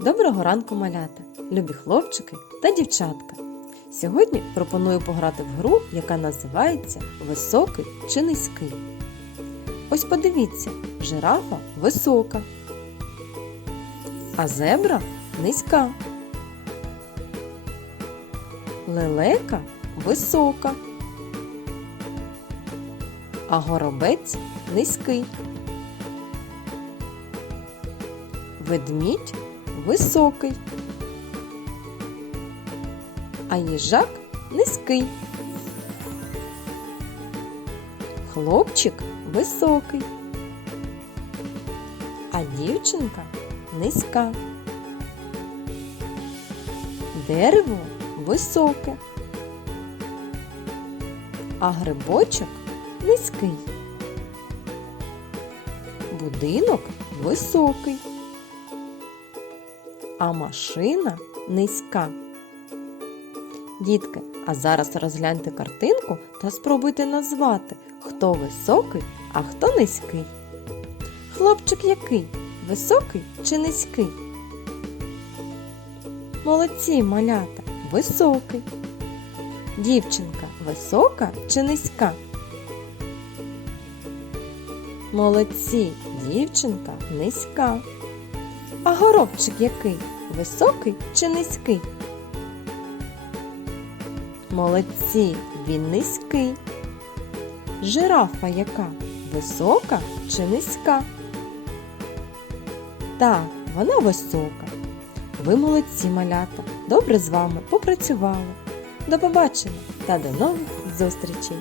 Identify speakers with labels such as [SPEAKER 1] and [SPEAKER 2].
[SPEAKER 1] Доброго ранку, малята, любі хлопчики та дівчатка. Сьогодні пропоную пограти в гру, яка називається Високий чи низький. Ось подивіться, жирафа висока, а зебра низька. Лелека висока, а горобець низький. Ведмідь високий, а їжак низький. Хлопчик високий, а дівчинка низька. Дерево високе, а грибочок низький. Будинок високий а машина низька. Дітки, а зараз розгляньте картинку та спробуйте назвати, хто високий, а хто низький. Хлопчик який? Високий чи низький? Молодці малята, високий. Дівчинка висока чи низька? Молодці, дівчинка низька. А горобчик який? Високий чи низький? Молодці, він низький. Жирафа яка? Висока чи низька? Так, вона висока. Ви молодці малята. Добре з вами попрацювали. До побачення та до нових зустрічей!